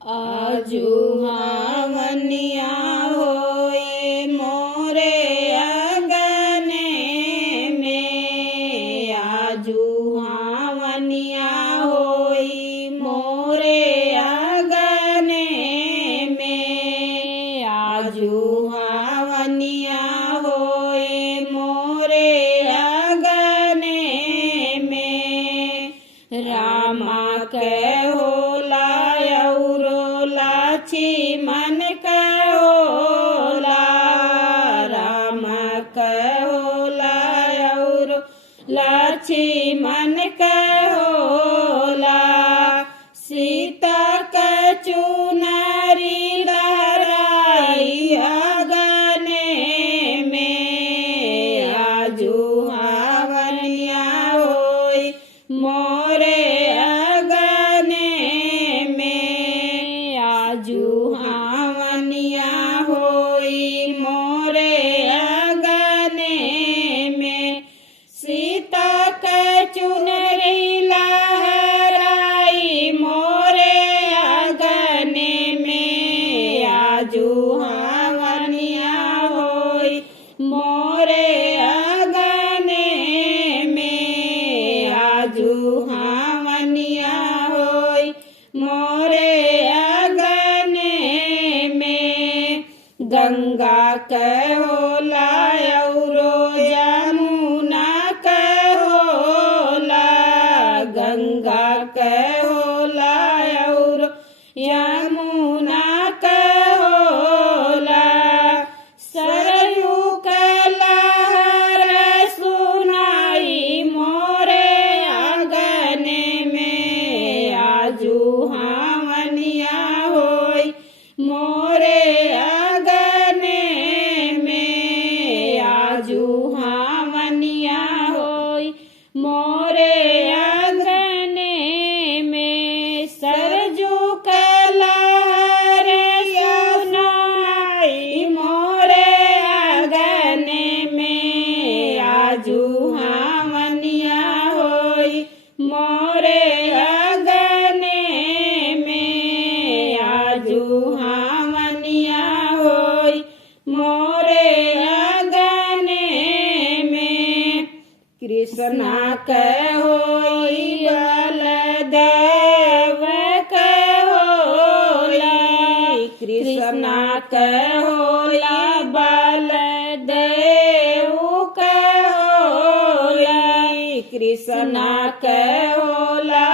आजू हावनिया होए मोरे अगने में। आजू हावनिया होई मोरे अगने में। आजू हावनिया होए मोरे अगने में। रामा के होला औरो लक्ष्मण के होला। राम के होला औरो लक्ष्मण के होला। सीता के चुनरी लहराई अगने में। आजू हावनिया होई मोरे अगने में। आजू हावनिया होई मोरे अगने में। सीता के चुनरी लहराई मोरे अगने में। आजू हावनिया होई मोरे अगने में। आजू हावनिया होई मोरे अगने में। गंगा के होला औरो यमुना के होला। गंगा के होला औरो यमुना के होला। सरयू के लहर सुनाई मोरे अगने में। आजू हावनिया होई मोरे अगने में। आजू हावनिया होई मोरे अगने में। सरजू के लहर सुनाई मोरे अगने में। आजू हावनिया होई मोरे अगने में। आजू हावनिया होई मोरे अगने में। कृष्णा के होई बलदेव के होला। कृष्णा के होला बलदेव के होला। कृष्णा के होला